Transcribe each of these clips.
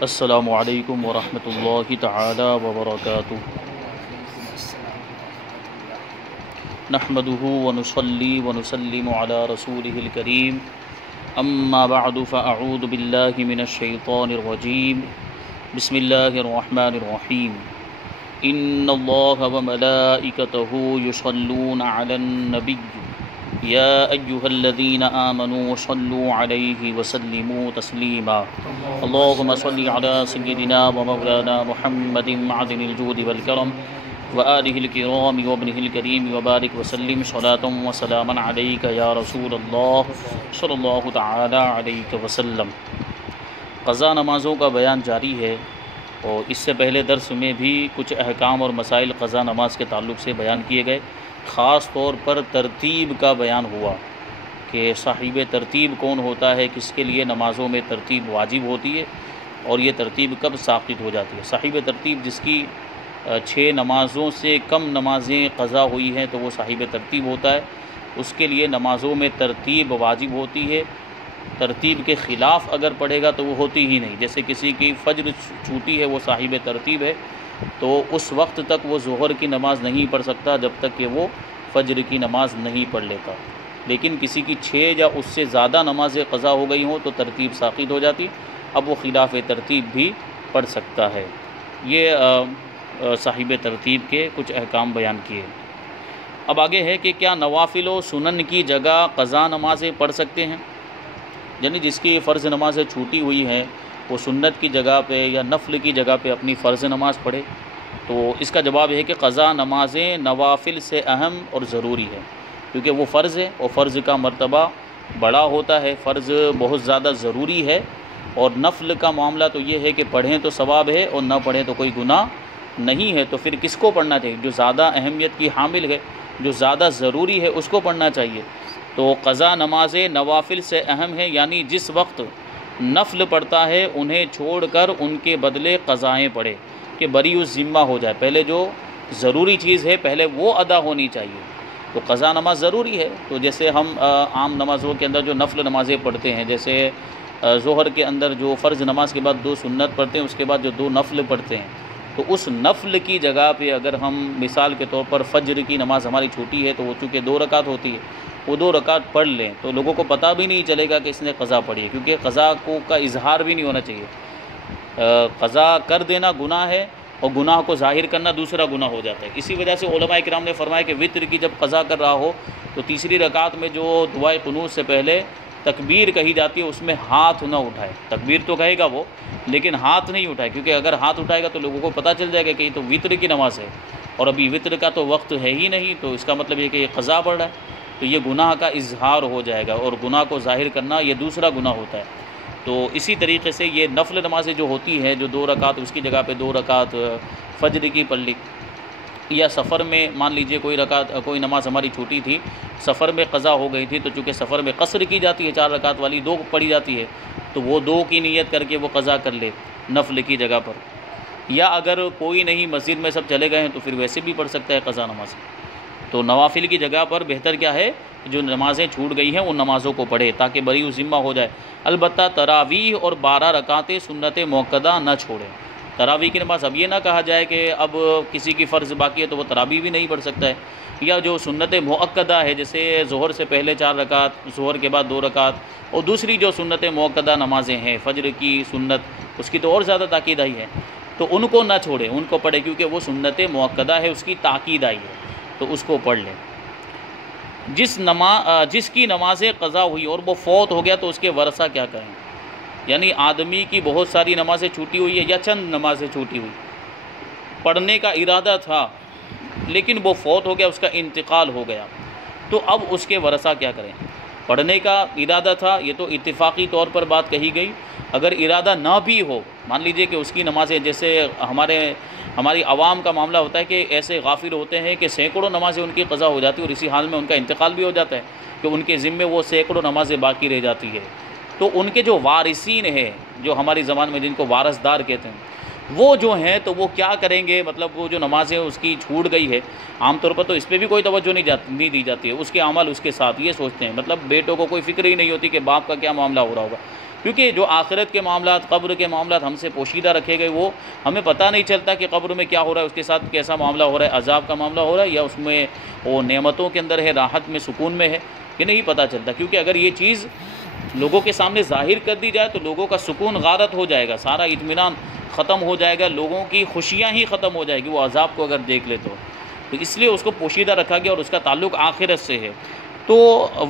السلام علیکم ورحمۃ اللہ تعالی وبرکاتہ۔ نحمده ونصلي ونسلم على رسوله الكريم، اما بعد فاعوذ باللہ من الشیطان الرجیم، بسم اللہ الرحمن الرحیم۔ ان اللہ وملائکتہ یصلون علی النبی یا ایہا الذین آمنوا صلوا علیہ وسلموا تسلیما۔ اللہم صل علی سیدنا ومولانا محمد معدن الجود والکرم وآلہ الکرام وابنہ الکریم وبارک وسلم صلاۃ وسلاما علیک یا رسول اللہ صلی اللہ تعالی علیہ وسلم۔ قضا نمازوں کا بیان جاری ہے، اور اس سے پہلے درس میں بھی کچھ احکام اور مسائل قضا نماز کے تعلق سے بیان کیے گئے۔ خاص طور پر ترتیب کا بیان ہوا کہ صاحب ترتیب کون ہوتا ہے، کس کے لیے نمازوں میں ترتیب واجب ہوتی ہے اور یہ ترتیب کب ساقط ہو جاتی ہے۔ صاحب ترتیب جس کی 6 نمازوں سے کم نمازیں قضا ہوئی ہیں تو وہ صاحب ترتیب ہوتا ہے، اس کے لیے نمازوں میں ترتیب واجب ہوتی ہے۔ ترتیب کے خلاف اگر پڑھے گا تو وہ ہوتی ہی نہیں۔ جیسے کسی کی فجر چھوٹی ہے، وہ صاحب ترتیب ہے، تو اس وقت تک وہ ظہر کی نماز نہیں پڑھ سکتا جب تک کہ وہ فجر کی نماز نہیں پڑھ لیتا۔ لیکن کسی کی 6 یا اس سے زیادہ نمازیں قضا ہو گئی ہوں تو ترتیب ساقط ہو جاتی، اب وہ خلاف ترتیب بھی پڑھ سکتا ہے۔ یہ صاحب ترتیب کے کچھ احکام بیان کیے۔ اب آگے ہے کہ کیا نوافل و سنن کی جگہ قضا نمازیں پڑھ سکتے ہیں؟ یعنی جس کی فرض نمازیں چھوٹی ہوئی ہیں وہ سنت کی جگہ پہ یا نفل کی جگہ پہ اپنی فرض نماز پڑھے، تو اس کا جواب ہے کہ قضا نمازیں نوافل سے اہم اور ضروری ہے، کیونکہ وہ فرض ہے اور فرض کا مرتبہ بڑا ہوتا ہے، فرض بہت زیادہ ضروری ہے، اور نفل کا معاملہ تو یہ ہے کہ پڑھیں تو ثواب ہے اور نہ پڑھیں تو کوئی گناہ نہیں ہے۔ تو پھر کس کو پڑھنا چاہیے؟ جو زیادہ اہمیت کی حامل ہے، جو زیادہ ضروری ہے، اس کو پڑھنا چاہیے۔ تو قضا نمازیں نوافل سے اہم ہیں، یعنی جس وقت نفل پڑھتا ہے انہیں چھوڑ کر ان کے بدلے قضائیں پڑھے کہ بری الذمہ ہو جائے۔ پہلے جو ضروری چیز ہے پہلے وہ ادا ہونی چاہیے، تو قضا نماز ضروری ہے۔ تو جیسے ہم عام نمازوں کے اندر جو نفل نمازیں پڑھتے ہیں، جیسے ظہر کے اندر جو فرض نماز کے بعد 2 سنت پڑھتے ہیں، اس کے بعد جو 2 نفل پڑھتے ہیں، تو اس نفل کی جگہ پہ اگر ہم مثال کے طور پر فجر کی نماز ہماری چھوٹی ہے تو وہ چونکہ 2 رکعت ہوتی ہے، وہ 2 رکعت پڑھ لیں تو لوگوں کو پتہ بھی نہیں چلے گا کہ اس نے قضا پڑھی ہے، کیونکہ قضا کا اظہار بھی نہیں ہونا چاہیے۔ قضا کر دینا گناہ ہے اور گناہ کو ظاہر کرنا دوسرا گناہ ہو جاتا ہے۔ اسی وجہ سے علماء کرام نے فرمایا کہ وتر کی جب قضا کر رہا ہو تو تیسری رکعت میں جو دعائے قنوت سے پہلے تکبیر کہی جاتی ہے اس میں ہاتھ نہ اٹھائے۔ تکبیر تو کہے گا وہ، لیکن ہاتھ نہیں اٹھائے، کیونکہ اگر ہاتھ اٹھائے گا تو لوگوں کو پتہ چل جائے گا کہ یہ تو وتر کی نماز ہے اور ابھی وتر کا تو وقت ہے ہی نہیں، تو اس کا مطلب یہ کہ یہ قضا پڑھ رہا ہے، تو یہ گناہ کا اظہار ہو جائے گا، اور گناہ کو ظاہر کرنا یہ دوسرا گناہ ہوتا ہے۔ تو اسی طریقے سے یہ نفل نمازیں جو ہوتی ہیں، جو 2 رکعت اس کی جگہ پہ 2 رکعت فجر کی پڑھ لی، یا سفر میں مان لیجئے کوئی نماز ہماری چھوٹی تھی، سفر میں قضا ہو گئی تھی، تو چونکہ سفر میں قصر کی جاتی ہے، 4 رکعت والی 2 پڑھی جاتی ہے، تو وہ 2 کی نیت کر کے وہ قضا کر لے نفل کی جگہ پر۔ یا اگر کوئی نہیں، مسجد میں سب چلے گئے ہیں تو پھر ویسے بھی پڑھ سکتا ہے قضا نماز۔ تو نوافل کی جگہ پر بہتر کیا ہے؟ جو نمازیں چھوٹ گئی ہیں ان نمازوں کو پڑھے تاکہ بری الذمہ ہو جائے۔ البتہ تراویح اور 12 رکعتیں سنت موقدہ نہ چھوڑیں۔ تراویح کی نماز اب یہ نہ کہا جائے کہ اب کسی کی فرض باقی ہے تو وہ تراویح بھی نہیں پڑھ سکتا ہے، یا جو سنت مؤکدہ ہے جیسے ظہر سے پہلے 4 رکعت، ظہر کے بعد 2 رکعت، اور دوسری جو سنت مؤکدہ نمازیں ہیں، فجر کی سنت، اس کی تو اور زیادہ تاکید آئی ہے، تو ان کو نہ چھوڑیں، ان کو پڑھے، کیونکہ وہ سنت مؤکدہ ہے، اس کی تاکید آئی ہے، تو اس کو پڑھ لیں۔ جس کی نمازیں قضا ہوئی اور وہ فوت ہو گیا تو اس کے ورثہ کیا کریں؟ یعنی آدمی کی بہت ساری نمازیں چھوٹی ہوئی ہے یا چند نمازیں چھوٹی ہوئی، پڑھنے کا ارادہ تھا لیکن وہ فوت ہو گیا، اس کا انتقال ہو گیا، تو اب اس کے ورثہ کیا کریں؟ پڑھنے کا ارادہ تھا، یہ تو اتفاقی طور پر بات کہی گئی، اگر ارادہ نہ بھی ہو، مان لیجئے کہ اس کی نمازیں، جیسے ہماری عوام کا معاملہ ہوتا ہے کہ ایسے غافل ہوتے ہیں کہ سینکڑوں نمازیں ان کی قضا ہو جاتی ہے اور اسی حال میں ان کا انتقال بھی ہو جاتا ہے کہ ان کے ذمے وہ سینکڑوں نمازیں باقی رہ جاتی ہے، تو ان کے جو وارثین ہیں، جو ہماری زبان میں جن کو وارث دار کہتے ہیں، وہ جو ہیں تو وہ کیا کریں گے، مطلب وہ جو نمازیں اس کی چھوٹ گئی ہے، عام طور پر تو اس پہ بھی کوئی توجہ نہیں دی جاتی ہے، اس کے عمل اس کے ساتھ یہ سوچتے ہیں، مطلب بیٹوں کو کوئی فکر ہی نہیں ہوتی کہ باپ کا کیا معاملہ ہو رہا ہوگا، کیونکہ جو آخرت کے معاملات، قبر کے معاملات ہم سے پوشیدہ رکھے گئے، وہ ہمیں پتہ نہیں چلتا کہ قبر میں کیا ہو رہا ہے، اس کے ساتھ کیسا معاملہ ہو رہا ہے، عذاب کا معاملہ ہو رہا ہے یا اس میں وہ نعمتوں کے اندر ہے، راحت میں، سکون میں ہے، یہ نہیں پتہ چلتا، کیونکہ اگر یہ چیز لوگوں کے سامنے ظاہر کر دی جائے تو لوگوں کا سکون غارت ہو جائے گا، سارا اطمینان ختم ہو جائے گا، لوگوں کی خوشیاں ہی ختم ہو جائے گی وہ عذاب کو اگر دیکھ لے تو اس لیے اس کو پوشیدہ رکھا گیا اور اس کا تعلق آخرت سے ہے۔ تو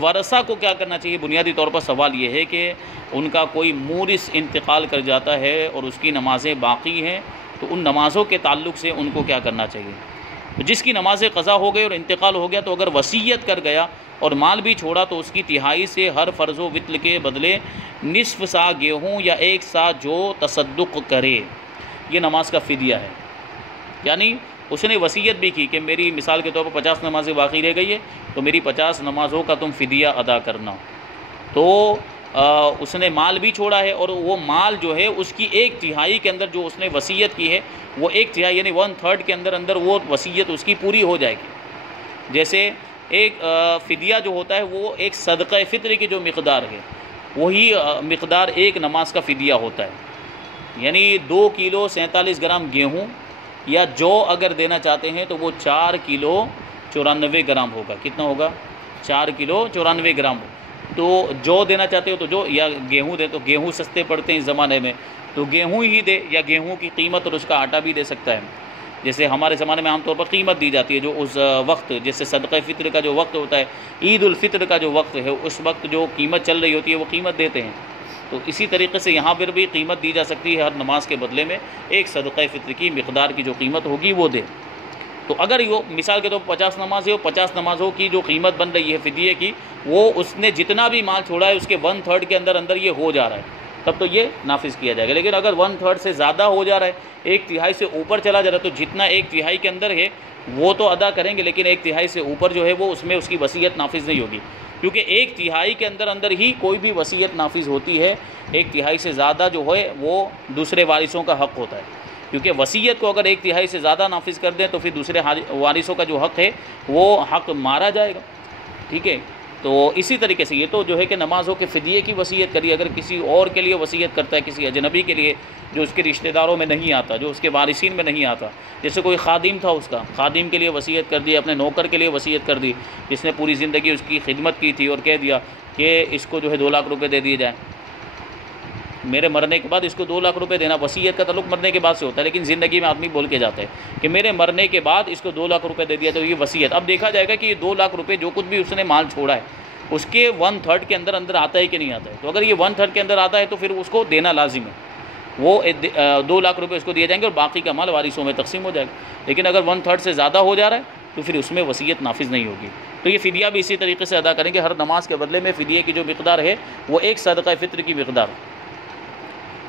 ورثہ کو کیا کرنا چاہیے؟ بنیادی طور پر سوال یہ ہے کہ ان کا کوئی مورث انتقال کر جاتا ہے اور اس کی نمازیں باقی ہیں تو ان نمازوں کے تعلق سے ان کو کیا کرنا چاہیے؟ جس کی نمازیں قضا ہو گئی اور انتقال ہو گیا تو اگر وصیت کر گیا اور مال بھی چھوڑا تو اس کی تہائی سے ہر فرض و وطل کے بدلے نصف سا گیہوں یا 1 سا جو تصدق کرے، یہ نماز کا فدیہ ہے۔ یعنی اس نے وصیت بھی کی کہ میری مثال کے طور پر 50 نمازیں باقی رہ گئی ہے تو میری 50 نمازوں کا تم فدیہ ادا کرنا، تو اس نے مال بھی چھوڑا ہے اور وہ مال جو ہے اس کی 1/3 کے اندر جو اس نے وصیت کی ہے وہ 1/3 یعنی 1/3 کے اندر وہ وصیت اس کی پوری ہو جائے گی۔ جیسے ایک فدیہ جو ہوتا ہے وہ ایک صدقہ فطر کی جو مقدار ہے وہی مقدار ایک نماز کا فدیہ ہوتا ہے، یعنی 2 کلو 47 گرام گیہوں یا جو اگر دینا چاہتے ہیں تو وہ 4 کلو 94 گرام ہوگا۔ کتنا ہوگا؟ 4 کلو 94 گرام ہوگا۔ تو جو دینا چاہتے ہو تو جو، یا گیہوں دے تو گیہوں سستے پڑتے ہیں اس زمانے میں تو گیہوں ہی دے، یا گیہوں کی قیمت اور اس کا آٹا بھی دے سکتا ہے، جیسے ہمارے زمانے میں عام طور پر قیمت دی جاتی ہے جو اس وقت، جیسے صدقہ فطر کا جو وقت ہوتا ہے، عید الفطر کا جو وقت ہے اس وقت جو قیمت چل رہی ہوتی ہے وہ قیمت دیتے ہیں، تو اسی طریقے سے یہاں پر بھی قیمت دی جا سکتی ہے، ہر نماز کے بدلے میں ایک صدقہ فطر کی مقدار کی جو قیمت ہوگی وہ دے۔ تو اگر وہ مثال کے طور پر 50 نمازیں ہو، 50 نمازوں کی جو قیمت بن رہی ہے فدیے کی، وہ اس نے جتنا بھی مال چھوڑا ہے اس کے 1/3 کے اندر یہ ہو جا رہا ہے تب تو یہ نافذ کیا جائے گا، لیکن اگر 1/3 سے زیادہ ہو جا رہا ہے، 1/3 سے اوپر چلا جا رہا ہے تو جتنا 1/3 کے اندر ہے وہ تو ادا کریں گے، لیکن 1/3 سے اوپر جو ہے وہ اس میں اس کی وصیت نافذ نہیں ہوگی، کیونکہ 1/3 کے اندر ہی کوئی بھی وصیت نافذ ہوتی ہے، 1/3 سے زیادہ جو ہے وہ دوسرے وارثوں کا حق ہوتا ہے، کیونکہ وصیت کو اگر 1/3 سے زیادہ نافذ کر دیں تو پھر دوسرے وارثوں کا جو حق ہے وہ حق مارا جائے گا، ٹھیک ہے۔ تو اسی طریقے سے یہ تو جو ہے کہ نمازوں کے فدیے کی وصیت کری، اگر کسی اور کے لیے وصیت کرتا ہے، کسی اجنبی کے لیے جو اس کے رشتہ داروں میں نہیں آتا، جو اس کے وارثین میں نہیں آتا، جیسے کوئی خادم تھا، اس کا خادم کے لیے وصیت کر دی، اپنے نوکر کے لیے وصیت کر دی جس نے پوری زندگی اس کی خدمت کی تھی، اور کہہ دیا کہ اس کو جو ہے 2 لاکھ روپے دے دیے جائیں، میرے مرنے کے بعد اس کو 2 لاکھ روپے دینا۔ وصیت کا تعلق مرنے کے بعد سے ہوتا ہے، لیکن زندگی میں آدمی بول کے جاتا ہے کہ میرے مرنے کے بعد اس کو 2 لاکھ روپے دے دیا، تو یہ وصیت۔ اب دیکھا جائے گا کہ یہ 2 لاکھ روپے جو کچھ بھی اس نے مال چھوڑا ہے اس کے 1/3 کے اندر آتا ہے کہ نہیں آتا ہے، تو اگر یہ 1/3 کے اندر آتا ہے تو پھر اس کو دینا لازم ہے، وہ 2 لاکھ روپے اس کو دیے جائیں گے اور باقی کا مال وارثوں میں تقسیم ہو جائے گا، لیکن اگر 1/3 سے زیادہ ہو جا رہا ہے تو پھر اس میں وصیت نافذ نہیں ہوگی۔ تو یہ فدیہ بھی اسی طریقے سے ادا کریں گے، ہر نماز کے بدلے میں فدیے کی جو مقدار ہے وہ ایک صدقہ فطر کی مقدار،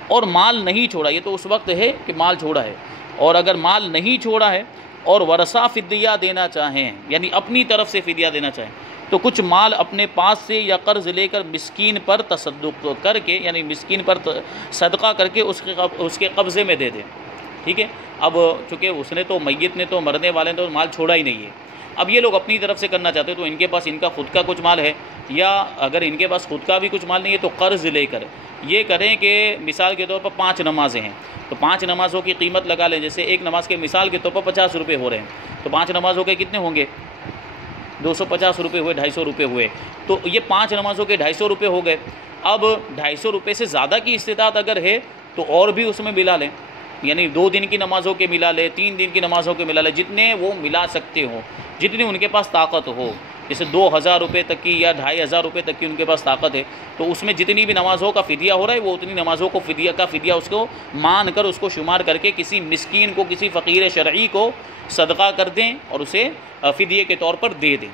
اور مال نہیں چھوڑا، یہ تو اس وقت ہے کہ مال چھوڑا ہے، اور اگر مال نہیں چھوڑا ہے اور ورثہ فدیہ دینا چاہیں، یعنی اپنی طرف سے فدیہ دینا چاہیں، تو کچھ مال اپنے پاس سے یا قرض لے کر مسکین پر تصدق کر کے، یعنی مسکین پر صدقہ کر کے اس کے قبضے میں دے دیں، ٹھیک ہے۔ اب چونکہ اس نے تو، میت نے تو، مرنے والے نے تو مال چھوڑا ہی نہیں ہے، اب یہ لوگ اپنی طرف سے کرنا چاہتے ہیں تو ان کے پاس ان کا خود کا کچھ مال ہے، یا اگر ان کے پاس خود کا بھی کچھ مال نہیں ہے تو قرض لے کر یہ کریں کہ مثال کے طور پر 5 نمازیں ہیں تو 5 نمازوں کی قیمت لگا لیں، جیسے ایک نماز کے مثال کے طور پر 50 روپے ہو رہے ہیں تو 5 نمازوں کے کتنے ہوں گے؟ 250 روپے ہوئے، 250 روپے ہوئے، تو یہ 5 نمازوں کے 250 روپے ہو گئے۔ اب 250 روپے سے زیادہ کی استطاعت اگر ہے تو اور بھی اس میں ملا لیں، یعنی 2 دن کی نمازوں کے ملا لیں، 3 دن کی نمازوں کے ملا لیں، جتنے وہ ملا سکتے ہوں، جتنی ان کے پاس طاقت ہو، جیسے 2000 روپے تک کی یا 2500 روپے تک کی ان کے پاس طاقت ہے، تو اس میں جتنی بھی نمازوں کا فدیہ ہو رہا ہے وہ اتنی نمازوں کو فدیہ اس کو مان کر، اس کو شمار کر کے کسی مسکین کو، کسی فقیر شرعی کو صدقہ کر دیں اور اسے فدیے کے طور پر دے دیں۔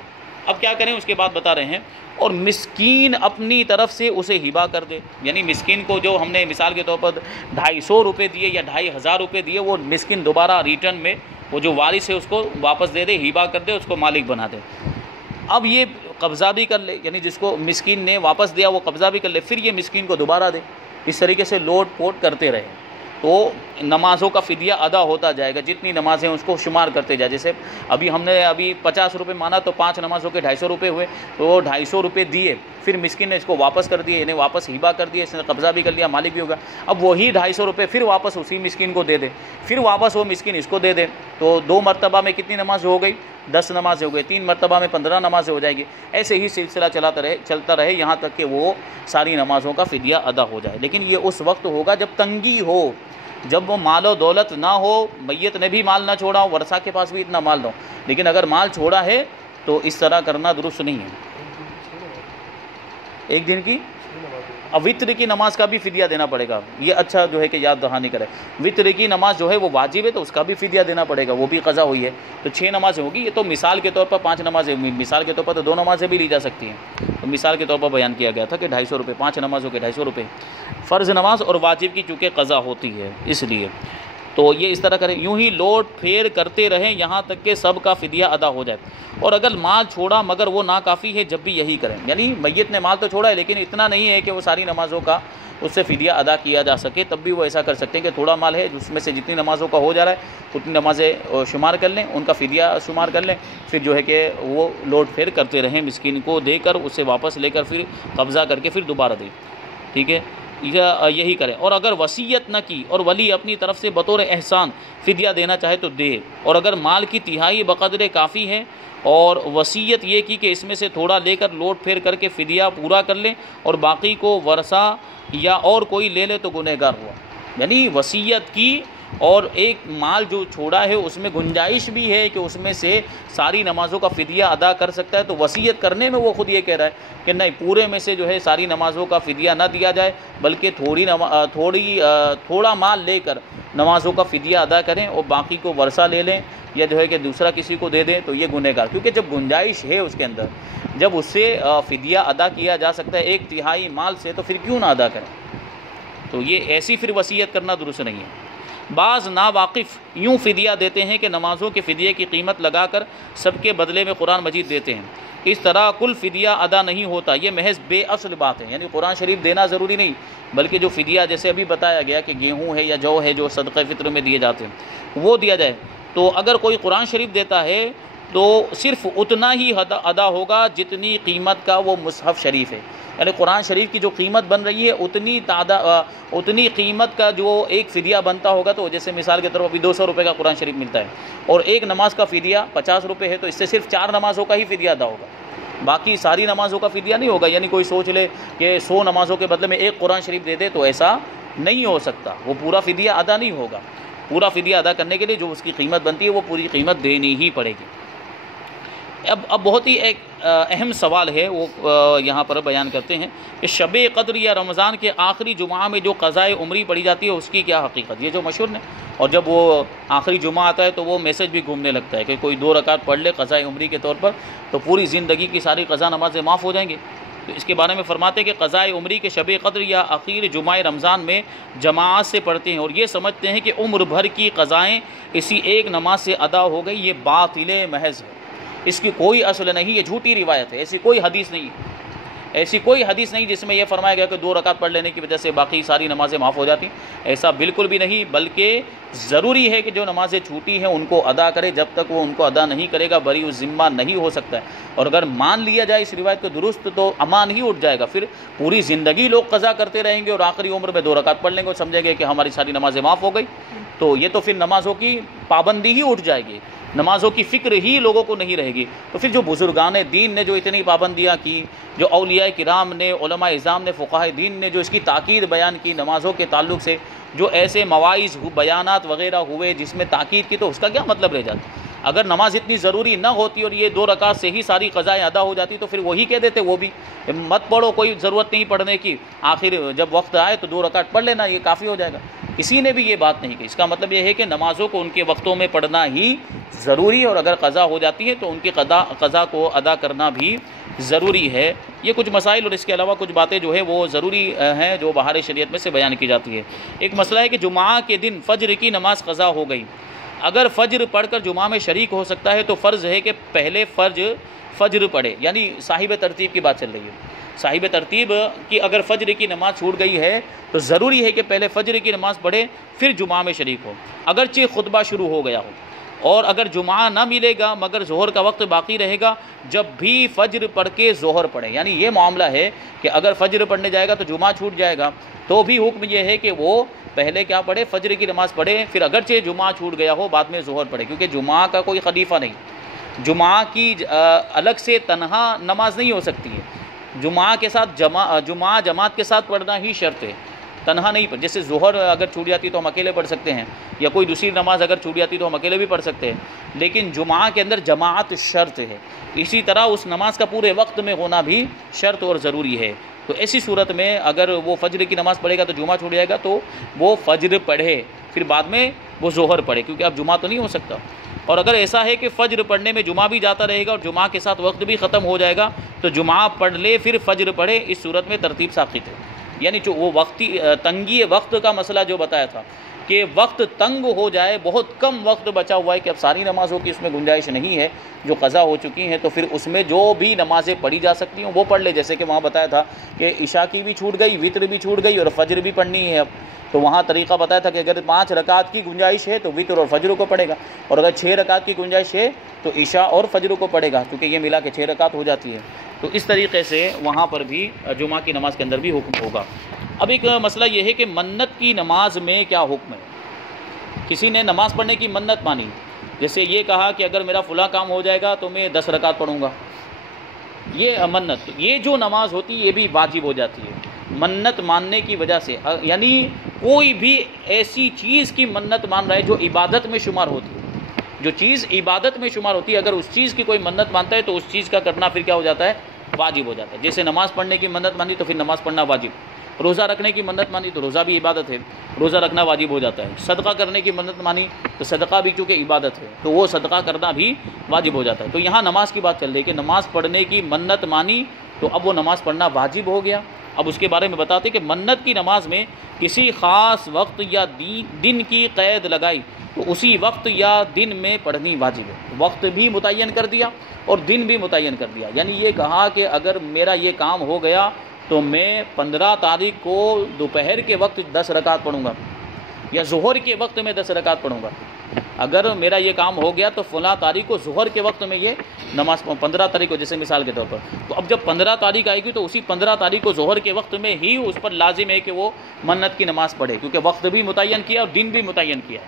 اب کیا کریں اس کے بعد بتا رہے ہیں، اور مسکین اپنی طرف سے اسے ہبہ کر دے، یعنی مسکین کو جو ہم نے مثال کے طور پر 250 روپے دیے یا 2500 روپے دیے، وہ مسکین دوبارہ ریٹرن میں وہ جو وارث ہے اس کو واپس دے دے، ہبہ کر دے، اس کو مالک بنا دے۔ اب یہ قبضہ بھی کر لے، یعنی جس کو مسکین نے واپس دیا وہ قبضہ بھی کر لے، پھر یہ مسکین کو دوبارہ دے، اس طریقے سے لوٹ پوٹ کرتے رہے۔ تو تو نمازوں کا فدیہ ادا ہوتا جائے گا، جتنی نمازیں اس کو شمار کرتے جائے. جیسے ہم نے 50 روپے مانا تو 5 نمازوں کے 250 روپے ہوئے، تو 250 روپے دیے، پھر مسکین نے اس کو واپس کر دیے، انہیں واپس ہبہ کر دیا، اس نے قبضہ بھی کر لیا، مالک بھی ہوگا. اب وہی 250 روپے پھر واپس اسی مسکین کو دے دے، پھر واپس وہ مسکین اس کو دے دے، تو 2 مرتبہ میں کتنی نماز ہو گئی؟ 10 نمازیں ہو گئی. 3 مرتبہ میں 15 نمازیں ہو جائے گی. ایسے ہی سلسلہ چلتا رہے یہاں تک کہ وہ ساری نمازوں کا فدیہ ادا ہو جائے. لیکن یہ اس وقت ہوگا جب تنگی ہو، جب وہ مال و دولت نہ ہو، میت نے بھی مال نہ چھوڑا ہو، ورثہ کے پاس بھی اتنا مال نہ ہو. لیکن اگر مال چھوڑا ہے تو اس طرح کرنا درست نہیں ہے. ایک دن کی وطر کی نماز کا بھی فدیہ دینا پڑے گا. یہ اچھا جو ہے کہ یاد دہانی کرے، وطر کی نماز جو ہے وہ واجب ہے، تو اس کا بھی فدیہ دینا پڑے گا، وہ بھی قضا ہوئی ہے تو 6 نمازیں ہوگی. یہ تو مثال کے طور پر 5 نمازیں، مثال کے طور پر تو 2 نمازیں بھی لی جا سکتی ہیں. تو مثال کے طور پر بیان کیا گیا تھا کہ 250 روپے، 5 نمازوں کے 250 روپے. فرض نماز اور واجب کی چونکہ قضا ہوتی ہے اس لیے تو یہ اس طرح کریں، یوں ہی لوٹ پھیر کرتے رہیں یہاں تک کہ سب کا فدیہ ادا ہو جائے. اور اگر مال چھوڑا مگر وہ ناکافی ہے جب بھی یہی کریں، یعنی میت نے مال تو چھوڑا ہے لیکن اتنا نہیں ہے کہ وہ ساری نمازوں کا اس سے فدیہ ادا کیا جا سکے، تب بھی وہ ایسا کر سکتے ہیں کہ تھوڑا مال ہے جس میں سے جتنی نمازوں کا ہو جا رہا ہے اتنی نمازیں شمار کر لیں، ان کا فدیہ شمار کر لیں، پھر جو ہے کہ وہ لوٹ پھیر کرتے رہیں، مسکین کو دے کر اسے واپس لے کر پھر قبضہ کر کے پھر دوبارہ دیں. ٹھیک ہے، یہی کریں. اور اگر وصیت نہ کی اور ولی اپنی طرف سے بطور احسان فدیہ دینا چاہے تو دے. اور اگر مال کی تہائی بقدر کافی ہے اور وصیت یہ کی کہ اس میں سے تھوڑا لے کر لوٹ پھیر کر کے فدیہ پورا کر لیں اور باقی کو ورثہ یا اور کوئی لے لے تو گنہگار ہوا. یعنی وصیت کی اور ایک مال جو چھوڑا ہے اس میں گنجائش بھی ہے کہ اس میں سے ساری نمازوں کا فدیہ ادا کر سکتا ہے، تو وصیت کرنے میں وہ خود یہ کہہ رہا ہے کہ نہیں، پورے میں سے جو ہے ساری نمازوں کا فدیہ نہ دیا جائے بلکہ تھوڑا مال لے کر نمازوں کا فدیہ ادا کریں اور باقی کو ورثہ لے لیں یا جو ہے کہ دوسرا کسی کو دے دیں تو یہ گنہگار. کیونکہ جب گنجائش ہے اس کے اندر، جب اس سے فدیہ ادا کیا جا سکتا ہے 1/3 مال سے، تو پھر کیوں نہ ادا کریں؟ تو یہ ایسی پھر وصیت کرنا درست نہیں ہے. بعض ناواقف یوں فدیہ دیتے ہیں کہ نمازوں کے فدیے کی قیمت لگا کر سب کے بدلے میں قرآن مجید دیتے ہیں. اس طرح کل فدیہ ادا نہیں ہوتا، یہ محض بے اصل بات ہے. یعنی قرآن شریف دینا ضروری نہیں، بلکہ جو فدیہ جیسے ابھی بتایا گیا کہ گیہوں ہے یا جو ہے جو صدقہ فطر میں دیے جاتے ہیں وہ دیا جائے. تو اگر کوئی قرآن شریف دیتا ہے تو صرف اتنا ہی ادا ہوگا جتنی قیمت کا وہ مصحف شریف ہے. یعنی قرآن شریف کی جو قیمت بن رہی ہے اتنی قیمت کا جو ایک فدیہ بنتا ہوگا. تو جیسے مثال کے طور پر ابھی 200 روپے کا قرآن شریف ملتا ہے اور ایک نماز کا فدیہ 50 روپے ہے، تو اس سے صرف 4 نمازوں کا ہی فدیہ ادا ہوگا، باقی ساری نمازوں کا فدیہ نہیں ہوگا. یعنی کوئی سوچ لے کہ 100 نمازوں کے بدلے میں ایک قرآن شریف دے دے تو ایسا نہیں ہو سکتا، وہ پورا فدیہ ادا نہیں ہوگا. پورا فدیہ ادا کرنے کے لیے جو اس کی قیمت بنتی ہے وہ پوری قیمت دینی ہی پڑے گی. اب بہت ہی ایک اہم سوال ہے وہ یہاں پر بیان کرتے ہیں کہ شب قدر یا رمضان کے آخری جمعہ میں جو قضائے عمری پڑھی جاتی ہے اس کی کیا حقیقت؟ یہ جو مشہور ہے، اور جب وہ آخری جمعہ آتا ہے تو وہ میسج بھی گھومنے لگتا ہے کہ کوئی 2 رکعت پڑھ لے قضائے عمری کے طور پر تو پوری زندگی کی ساری قضا نمازیں معاف ہو جائیں گے. تو اس کے بارے میں فرماتے ہیں کہ قضائے عمری کے شب قدر یا آخر جمعہ رمضان میں جماعت سے پڑھتے ہیں اور یہ سمجھتے ہیں کہ عمر بھر کی قضائیں اسی ایک نماز سے ادا ہو گئی. یہ باطل محض ہے، اس کی کوئی اصل نہیں، یہ جھوٹی روایت ہے. ایسی کوئی حدیث نہیں جس میں یہ فرمایا گیا کہ 2 رکعت پڑھ لینے کی وجہ سے باقی ساری نمازیں معاف ہو جاتی. ایسا بالکل بھی نہیں، بلکہ ضروری ہے کہ جو نمازیں چھوٹی ہیں ان کو ادا کرے. جب تک وہ ان کو ادا نہیں کرے گا بری الذمہ نہیں ہو سکتا ہے. اور اگر مان لیا جائے اس روایت کو درست تو امان ہی اٹھ جائے گا. پھر پوری زندگی لوگ قضا کرتے رہیں گے اور آخری عمر میں 2 رکعت پڑھ لیں گے اور سمجھیں گے کہ ہماری ساری نمازیں معاف ہو گئی. تو یہ تو پھر نمازوں کی پابندی ہی اٹھ جائے گی، نمازوں کی فکر ہی لوگوں کو نہیں رہے گی. تو پھر جو بزرگان دین نے جو اتنی پابندیاں کی، جو اولیاء کرام نے، علماء اعظام نے، فقہاء دین نے جو اس کی تاکید بیان کی نمازوں کے تعلق سے، جو ایسے مواعظ بیانات وغیرہ ہوئے جس میں تاکید کی، تو اس کا کیا مطلب رہ جاتا؟ اگر نماز اتنی ضروری نہ ہوتی اور یہ 2 رکعت سے ہی ساری قضائیں ادا ہو جاتی تو پھر وہی کہہ دیتے وہ بھی مت پڑھو، کوئی ضرورت نہیں پڑھنے کی، آخر جب وقت آئے تو 2 رکعت پڑھ لینا، یہ کافی ہو جائے گا. کسی نے بھی یہ بات نہیں کی. اس کا مطلب یہ ہے کہ نمازوں کو ان کے وقتوں میں پڑھنا ہی ضروری ہے اور اگر قضا ہو جاتی ہے تو ان کی قضا کو ادا کرنا بھی ضروری ہے. یہ کچھ مسائل اور اس کے علاوہ کچھ باتیں جو ہے وہ ضروری ہیں جو بہار شریعت میں سے بیان کی جاتی ہے. ایک مسئلہ ہے کہ جمعہ کے دن فجر کی نماز قضا ہو گئی، اگر فجر پڑھ کر جمعہ میں شریک ہو سکتا ہے تو فرض ہے کہ پہلے فجر پڑھے، یعنی صاحب ترتیب کی بات چل رہی ہے۔ صاحب ترتیب کی اگر فجر کی نماز چھوٹ گئی ہے تو ضروری ہے کہ پہلے فجر کی نماز پڑھے پھر جمعہ میں شریک ہو، اگرچہ خطبہ شروع ہو گیا ہو۔ اور اگر جمعہ نہ ملے گا مگر ظہر کا وقت باقی رہے گا، جب بھی فجر پڑھ کے ظہر پڑھے، یعنی یہ معاملہ ہے کہ اگر فجر پڑھنے جائے گا تو جمعہ چھوٹ جائے گا، تو بھی حکم یہ ہے کہ وہ پہلے کیا پڑھے، فجر کی نماز پڑھے، پھر اگرچہ جمعہ چھوٹ گیا ہو بعد میں ظہر پڑھے، کیونکہ جمعہ کا کوئی خلیفہ نہیں، جمعہ کی الگ سے تنہا نماز نہیں ہو سکتی ہے، جمعہ کے ساتھ جمعہ جماعت کے ساتھ پڑھنا ہی شرط ہے، تنہا نہیں پڑھ، جیسے ظہر اگر چھوٹ جاتی تو ہم اکیلے پڑھ سکتے ہیں، یا کوئی دوسری نماز اگر چھوٹ جاتی تو ہم اکیلے بھی پڑھ سکتے ہیں، لیکن جمعہ کے اندر جماعت شرط ہے، اسی طرح اس نماز کا پورے وقت میں ہونا بھی شرط اور ضروری ہے۔ تو ایسی صورت میں اگر وہ فجر کی نماز پڑھے گا تو جمعہ چھوٹ جائے گا، تو وہ فجر پڑھے پھر بعد میں وہ ظہر پڑھے، کیونکہ اب جمعہ تو نہیں ہو سکتا۔ اور اگر ایسا ہے کہ فجر پڑھنے میں جمعہ بھی جاتا رہے گا اور جمعہ کے ساتھ وقت بھی ختم ہو جائے گا تو جمعہ پڑھ لے پھر فجر پڑھے، اس صورت میں ترتیب ساقط ہے۔ یعنی جو وہ وقتی تنگی وقت کا مسئلہ جو بتایا تھا کہ وقت تنگ ہو جائے، بہت کم وقت بچا ہوا ہے کہ اب ساری نمازوں کی اس میں گنجائش نہیں ہے جو قضا ہو چکی ہیں، تو پھر اس میں جو بھی نمازیں پڑھی جا سکتی ہیں وہ پڑھ لے، جیسے کہ وہاں بتایا تھا کہ عشاء کی بھی چھوٹ گئی، وتر بھی چھوٹ گئی اور فجر بھی پڑھنی ہے اب، تو وہاں طریقہ بتایا تھا کہ اگر 5 رکعت کی گنجائش ہے تو وتر اور فجر کو پڑھے گا، اور اگر 6 رکعت کی گنجائش ہے تو عشاء اور فجر کو پڑھے گا، کیونکہ یہ ملا کے 6 رکعت ہو جاتی ہے۔ تو اس طریقے سے وہاں پر بھی جمعہ کی نماز کے اندر بھی حکم ہوگا۔ اب ایک مسئلہ یہ ہے کہ منت کی نماز میں کیا حکم ہے؟ کسی نے نماز پڑھنے کی منت مانی، جیسے یہ کہا کہ اگر میرا فلاں کام ہو جائے گا تو میں 10 رکعت پڑھوں گا، یہ منت، یہ جو نماز ہوتی ہے یہ بھی واجب ہو جاتی ہے منت ماننے کی وجہ سے، یعنی کوئی بھی ایسی چیز کی منت مان رہا ہے جو عبادت میں شمار ہوتی ہے، جو چیز عبادت میں شمار ہوتی ہے، اگر اس چیز کی کوئی منت مانتا ہے تو اس چیز کا کرنا پھر کیا ہو جاتا ہے، واجب ہو جاتا ہے۔ جیسے نماز پڑھنے کی منت مانی تو پھر نماز پڑھنا واجب، روزہ رکھنے کی منت مانی تو روزہ بھی عبادت ہے، روزہ رکھنا واجب ہو جاتا ہے، صدقہ کرنے کی منت مانی تو صدقہ بھی چونکہ عبادت ہے تو وہ صدقہ کرنا بھی واجب ہو جاتا ہے۔ تو یہاں نماز کی بات چل رہی ہے کہ نماز پڑھنے کی منت مانی تو اب وہ نماز پڑھنا واجب ہو گیا۔ اب اس کے بارے میں بتاتے کہ منت کی نماز میں کسی خاص وقت یا دن کی قید لگائی تو اسی وقت یا دن میں پڑھنی واجب ہے، وقت بھی متعین کر دیا اور دن بھی متعین کر دیا، یعنی یہ کہا کہ اگر میرا یہ کام ہو گیا تو میں 15 تاریخ کو دوپہر کے وقت 10 رکعت پڑھوں گا یا ظہر کے وقت میں 10 رکعت پڑھوں گا، اگر میرا یہ کام ہو گیا تو فلاں تاریخ کو ظہر کے وقت میں یہ نماز 15 تاریخ کو، جیسے مثال کے طور پر، تو اب جب 15 تاریخ آئے گی تو اسی 15 تاریخ کو ظہر کے وقت میں ہی اس پر لازم ہے کہ وہ منت کی نماز پڑھے، کیونکہ وقت بھی متعین کیا اور دن بھی متعین کیا۔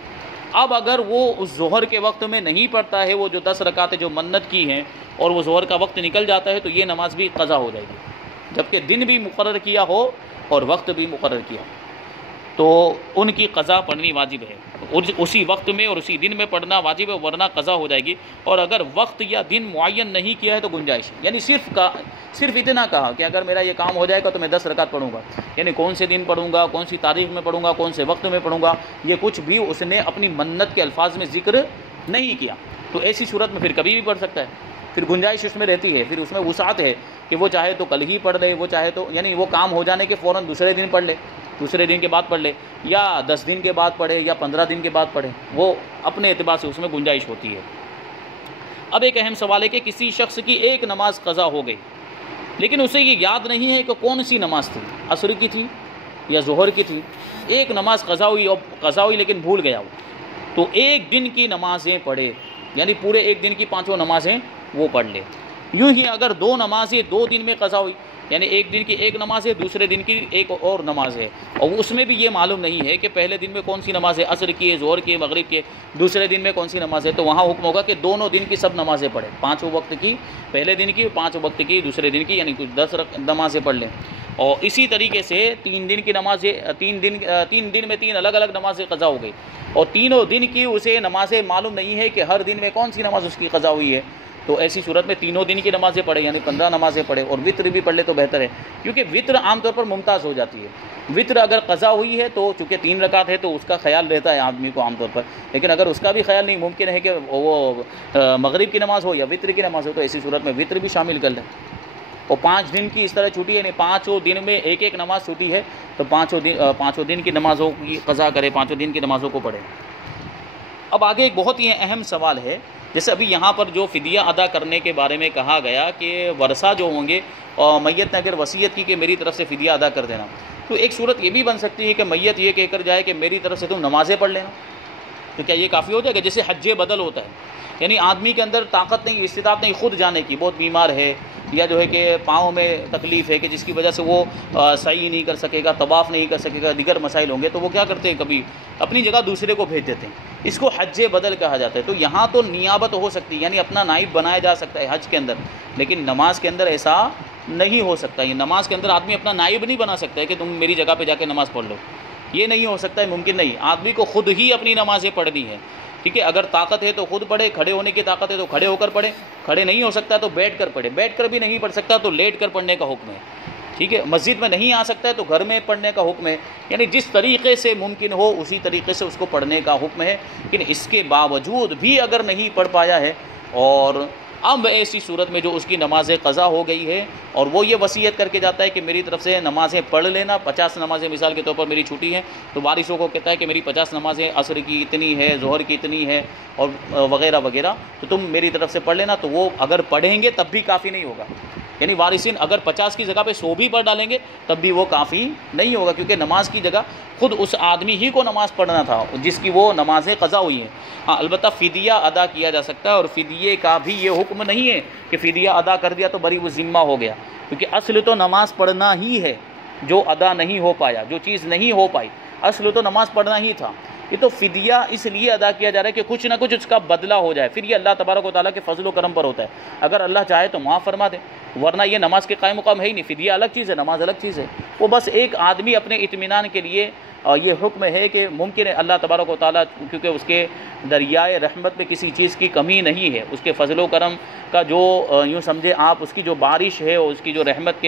اب اگر وہ اس ظہر کے وقت میں نہیں پڑھتا ہے وہ جو 10 رکعتیں جو منت کی ہیں اور وہ ظہر کا وقت نکل جاتا ہے تو یہ نماز بھی قضا ہو جائے گی، جبکہ دن بھی مقرر کیا ہو اور وقت بھی مقرر کیا تو ان کی قضا پڑھنی واجب ہے، اسی وقت میں اور اسی دن میں پڑھنا واجب ہے، ورنہ قضا ہو جائے گی۔ اور اگر وقت یا دن معین نہیں کیا ہے تو گنجائش ہے، یعنی صرف اتنا کہا کہ اگر میرا یہ کام ہو جائے گا تو میں 10 رکعت پڑھوں گا، یعنی کون سے دن پڑھوں گا، کون سی تاریخ میں پڑھوں گا، کون سے وقت میں پڑھوں گا، یہ کچھ بھی اس نے اپنی منت کے الفاظ میں ذکر نہیں کیا، تو ایسی صورت میں پھر کبھی بھی پڑھ سکتا ہے، پھر گنجائش اس میں رہتی ہے، پھر اس میں وسعت ہے کہ وہ چاہے تو کل ہی پڑھ لے، وہ چاہے تو یعنی وہ کام ہو جانے کے فوراً دوسرے دن پڑھ لے، دوسرے دن کے بعد پڑھ لے، یا 10 دن کے بعد پڑھے یا 15 دن کے بعد پڑھے، وہ اپنے اعتبار سے اس میں گنجائش ہوتی ہے۔ اب ایک اہم سوال ہے کہ کسی شخص کی ایک نماز قضا ہو گئی لیکن اسے یہ یاد نہیں ہے کہ کون سی نماز تھی، عصر کی تھی یا ظہر کی تھی، ایک نماز قضا ہوئی لیکن بھول گیا وہ، تو ایک دن کی نمازیں پڑھے، یعنی پورے ایک دن کی 5 نمازیں وہ پڑھ لے۔ یوں ہی اگر 2 نمازیں 2 دن میں قضا ہوئی، یعنی ایک دن کی ایک نماز ہے، دوسرے دن کی ایک اور نماز ہے، اور اس میں بھی یہ معلوم نہیں ہے کہ پہلے دن میں کون سی نماز ہے، عصر کی ہے، ظہر کی ہے، مغرب کی ہے، دوسرے دن میں کون سی نماز ہے، تو وہاں حکم ہوگا کہ دونوں دن کی سب نمازیں پڑھیں، 5 وقت کی پہلے دن کی، 5 وقت کی دوسرے دن کی، یعنی کچھ 10 نمازیں پڑھ لیں۔ اور اسی طریقے سے 3 دن کی نمازیں، 3 دن میں 3 الگ الگ نمازیں قضا ہو گئی، اور تینوں دن کی اسے نمازیں معلوم نہیں ہے کہ ہر دن میں کون سی نماز اس کی قضا ہوئی ہے، تو ایسی صورت میں تینوں دن کی نمازیں پڑھے، یعنی 15 نمازیں پڑھے، اور وطر بھی پڑھ لے تو بہتر ہے، کیونکہ وطر عام طور پر ممتاز ہو جاتی ہے۔ وطر اگر قضا ہوئی ہے تو چونکہ 3 رکعت ہے تو اس کا خیال رہتا ہے آدمی کو عام طور پر، لیکن اگر اس کا بھی خیال نہیں، ممکن ہے کہ وہ مغرب کی نماز ہو یا وطر کی نماز ہو، تو ایسی صورت میں وطر بھی شامل کر لیں۔ اور 5 دن کی اس طرح چھوٹی ہے، یعنی 5 دن میں ایک نماز چھوٹی ہے تو 5 دن کی نمازوں کی قضا کرے، 5 دن کی نمازوں کو پڑھے۔ اب آگے ایک بہت ہی اہم سوال ہے، جیسے ابھی یہاں پر جو فدیہ ادا کرنے کے بارے میں کہا گیا کہ ورثہ جو ہوں گے اور میت نے اگر وصیت کی کہ میری طرف سے فدیہ ادا کر دینا، تو ایک صورت یہ بھی بن سکتی ہے کہ میت یہ کہہ کر جائے کہ میری طرف سے تم نمازیں پڑھ لینا، تو کیا یہ کافی ہو جائے گا؟ جیسے حج بدل ہوتا ہے، یعنی آدمی کے اندر طاقت نہیں، استطاعت نہیں خود جانے کی، بہت بیمار ہے یا جو ہے کہ پاؤں میں تکلیف ہے کہ جس کی وجہ سے وہ سعی نہیں کر سکے گا، طواف نہیں کر سکے گا، دیگر مسائل ہوں گے، تو وہ کیا کرتے ہیں کبھی اپنی جگہ دوسرے کو بھیج دیتے ہیں، اس کو حج بدل کہا جاتا ہے۔ تو یہاں تو نیابت ہو سکتی ہے، یعنی اپنا نائب بنایا جا سکتا ہے حج کے اندر، لیکن نماز کے اندر ایسا نہیں ہو سکتا۔ یہ نماز کے اندر آدمی اپنا نائب نہیں بنا سکتا ہے کہ تم میری جگہ پہ جا کے نماز پڑھ لو، یہ نہیں ہو سکتا ہے، ممکن نہیں۔ آدمی کو خود ہی اپنی نمازیں پڑھنی ہے، ٹھیک ہے؟ اگر طاقت ہے تو خود پڑھے، کھڑے ہونے کی طاقت ہے تو کھڑے ہو کر پڑھے، کھڑے نہیں ہو سکتا تو بیٹھ کر پڑھے، بیٹھ کر بھی نہیں پڑھ سکتا تو لیٹ کر پڑھنے کا حکم ہے، ٹھیک ہے؟ مسجد میں نہیں آ سکتا ہے تو گھر میں پڑھنے کا حکم ہے، یعنی جس طریقے سے ممکن ہو اسی طریقے سے اس کو پڑھنے کا حکم ہے۔ لیکن اس کے باوجود بھی اگر نہیں پڑھ پایا ہے اور اب ایسی صورت میں جو اس کی نماز قضا ہو گئی ہے اور وہ یہ وصیت کر کے جاتا ہے کہ میری طرف سے نمازیں پڑھ لینا، 50 نمازیں مثال کے طور پر میری چھوٹی ہیں، تو وارثوں کو کہتا ہے کہ میری 50 نمازیں عصر کی اتنی ہے، ظہر کی اتنی ہے اور وغیرہ وغیرہ، تو تم میری طرف سے پڑھ لینا، تو وہ اگر پڑھیں گے تب بھی کافی نہیں ہوگا، یعنی وارثین اگر 50 کی جگہ پہ 100 بھی پڑھ ڈالیں گے تب بھی وہ کافی نہیں ہوگا، کیونکہ نماز کی جگہ خود اس آدمی ہی کو نماز پڑھنا تھا جس کی وہ نمازیں قضا ہوئی ہیں۔ ہاں البتہ فدیہ ادا کیا جا سکتا ہے، اور فدیے کا بھی یہ حکم نہیں ہے کہ فدیہ ادا کر دیا تو بری وہ ذمہ ہو گیا، کیونکہ اصل تو نماز پڑھنا ہی ہے، جو ادا نہیں ہو پایا، جو چیز نہیں ہو پائی، اصل تو نماز پڑھنا ہی تھا۔ یہ تو فدیہ اس لیے ادا کیا جا رہا ہے کہ کچھ نہ کچھ اس کا بدلہ ہو جائے، پھر یہ اللہ تبارک و تعالیٰ کے فضل و کرم پر ہوتا ہے، اگر اللہ چاہے تو معاف فرما دے، ورنہ یہ نماز کے قائم مقام ہے ہی نہیں۔ فدیہ الگ چیز ہے، نماز الگ چیز ہے، وہ بس ایک آدمی اپنے اطمینان کے لیے یہ حکم ہے کہ ممکن ہے اللہ تبارک و تعالیٰ کیونکہ اس کے دریائے رحمت میں کسی چیز کی کمی نہیں ہے، اس کے فضل و کرم کا جو یوں سمجھے آپ اس کی جو بارش ہے اور اس کی جو رحمت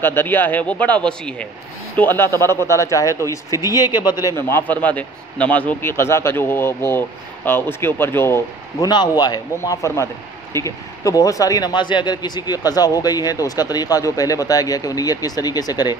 کا دریا ہے وہ بڑا وسیع ہے، تو اللہ تبارک و تعالیٰ چاہے تو اس فدیے کے بدلے میں معاف فرما دے، نمازوں کی قضا کا جو ہو وہ اس کے اوپر جو گناہ ہوا ہے وہ معاف فرما دے، ٹھیک ہے؟ تو بہت ساری نمازیں اگر کسی کی قضا ہو گئی ہیں تو اس کا طریقہ جو پہلے بتایا گیا کہ وہ نیت کس طریقے سے کرے،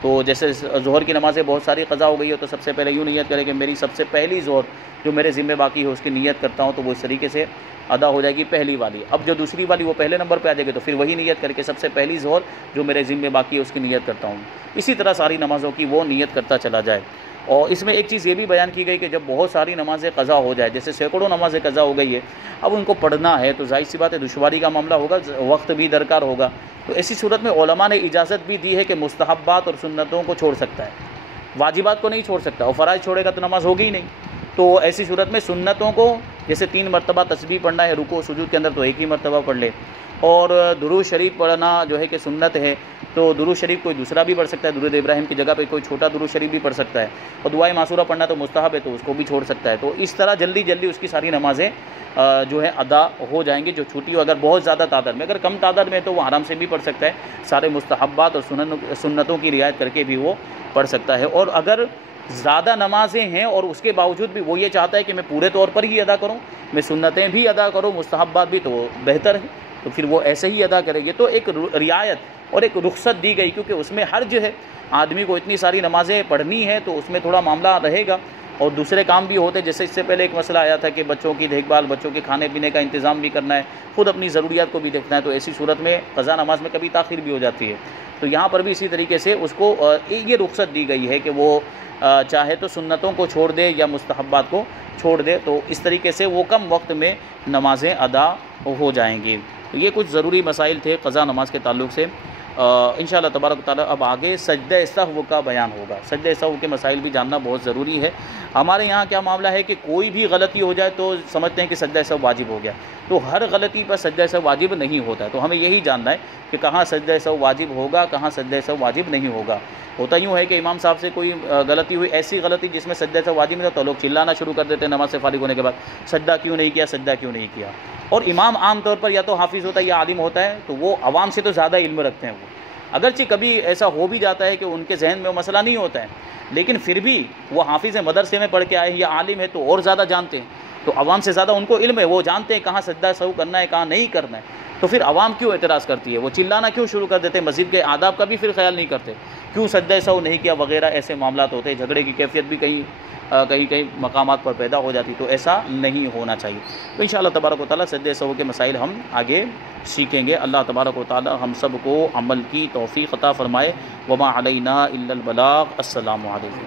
تو جیسے ظہر کی نمازیں بہت ساری قضا ہو گئی ہے تو سب سے پہلے یوں نیت کرے کہ میری سب سے پہلی ظہر جو میرے ذمہ باقی ہے اس کی نیت کرتا ہوں، تو وہ اس طریقے سے ادا ہو جائے گی پہلی والی۔ اب جو دوسری والی وہ پہلے نمبر پہ آ جائے گی تو پھر وہی نیت کر کے سب سے پہلی ظہر جو میرے ذمہ باقی ہے اس کی نیت کرتا ہوں، اسی طرح ساری نمازوں کی وہ نیت کرتا چلا جائے۔ اور اس میں ایک چیز یہ بھی بیان کی گئی کہ جب بہت ساری نمازیں قضا ہو جائے، جیسے سینکڑوں نمازیں قضا ہو گئی ہے، اب ان کو پڑھنا ہے تو ظاہر سی بات ہے دشواری کا معاملہ ہوگا، وقت بھی درکار ہوگا، تو ایسی صورت میں علماء نے اجازت بھی دی ہے کہ مستحبات اور سنتوں کو چھوڑ سکتا ہے، واجبات کو نہیں چھوڑ سکتا، اور فرائض چھوڑے گا تو نماز ہوگی ہی نہیں، تو ایسی صورت میں سنتوں کو جیسے 3 مرتبہ تسبیح پڑھنا ہے رکوع و سجود کے اندر تو ایک ہی مرتبہ پڑھ لے، اور درود شریف پڑھنا جو ہے کہ سنت ہے تو درود شریف کوئی دوسرا بھی پڑھ سکتا ہے، درود ابراہیم کی جگہ پہ کوئی چھوٹا درود شریف بھی پڑھ سکتا ہے، اور دعائے معصورہ پڑھنا تو مستحب ہے تو اس کو بھی چھوڑ سکتا ہے، تو اس طرح جلدی جلدی اس کی ساری نمازیں جو ہے ادا ہو جائیں گی جو چھوٹی ہو۔ اگر بہت زیادہ تعداد میں، اگر کم تعداد میں تو وہ آرام سے بھی پڑھ سکتا ہے، سارے مستحبات اور سنتوں کی رعایت کر کے بھی وہ پڑھ سکتا ہے۔ اور اگر زیادہ نمازیں ہیں اور اس کے باوجود بھی وہ یہ چاہتا ہے کہ میں پورے طور پر ہی ادا کروں، میں سنتیں بھی ادا کروں مستحبات بھی، تو بہتر ہے، تو پھر وہ ایسے ہی ادا کرے۔ یہ تو ایک رعایت اور ایک رخصت دی گئی، کیونکہ اس میں حرج ہے، آدمی کو اتنی ساری نمازیں پڑھنی ہے تو اس میں تھوڑا معاملہ رہے گا، اور دوسرے کام بھی ہوتے، جیسے اس سے پہلے ایک مسئلہ آیا تھا کہ بچوں کی دیکھ بھال، بچوں کے کھانے پینے کا انتظام بھی کرنا ہے، خود اپنی ضروریات کو بھی دیکھنا ہے، تو ایسی صورت میں قضا نماز میں کبھی تاخیر بھی ہو جاتی ہے، تو یہاں پر بھی اسی طریقے سے اس کو یہ رخصت دی گئی ہے کہ وہ چاہے تو سنتوں کو چھوڑ دے یا مستحبات کو چھوڑ دے، تو اس طریقے سے وہ کم وقت میں نمازیں ادا ہو جائیں گی۔ تو یہ کچھ ضروری مسائل تھے قضا نماز کے تعلق سے۔ انشاءاللہ تبارک و تعالیٰ اب آگے سجدہ سہو کا بیان ہوگا، سجدہ سہو کے مسائل بھی جاننا بہت ضروری ہے۔ ہمارے یہاں کیا معاملہ ہے کہ کوئی بھی غلطی ہو جائے تو سمجھتے ہیں کہ سجدہ سہو واجب ہو گیا، تو ہر غلطی پر سجدہ سہو واجب نہیں ہوتا ہے، تو ہمیں یہی جاننا ہے کہ کہاں سجدہ سہو واجب ہوگا، کہاں سجدہ سہو واجب نہیں ہوگا۔ ہوتا یوں ہے کہ امام صاحب سے کوئی غلطی ہوئی، ایسی غلطی جس میں سجدہ سہو واجب نہیں تھا، تو لوگ چلانا شروع کر دیتے ہیں نماز سے فارغ ہونے کے بعد، سجدہ کیوں نہیں کیا، سجدہ کیوں نہیں کیا۔ اور امام عام طور پر یا تو حافظ ہوتا ہے یا عالم ہوتا ہے، تو وہ عوام سے تو زیادہ علم رکھتے ہیں، وہ اگرچہ کبھی ایسا ہو بھی جاتا ہے کہ ان کے ذہن میں وہ مسئلہ نہیں ہوتا ہے، لیکن پھر بھی وہ حافظ مدرسے میں پڑھ کے آئے یا عالم ہے تو اور زیادہ جانتے ہیں، تو عوام سے زیادہ ان کو علم ہے، وہ جانتے ہیں کہاں سجدہ سہو کرنا ہے کہاں نہیں کرنا ہے، تو پھر عوام کیوں اعتراض کرتی ہے، وہ چلانا کیوں شروع کر دیتے ہیں، مسجد کے آداب کا بھی پھر خیال نہیں کرتے، کیوں سجدہ سہو نہیں کیا وغیرہ، ایسے معاملات ہوتے ہیں، جھگڑے کی کیفیت بھی کہیں کہیں کہیں مقامات پر پیدا ہو جاتی، تو ایسا نہیں ہونا چاہیے۔ تو انشاءاللہ تبارک و تعالیٰ سجدہ سہو کے مسائل ہم آگے سیکھیں گے۔ اللہ تبارک و تعالیٰ ہم سب کو عمل کی توفیق عطا فرمائے۔ وما علینا الا البلاغ۔ السلام علیکم۔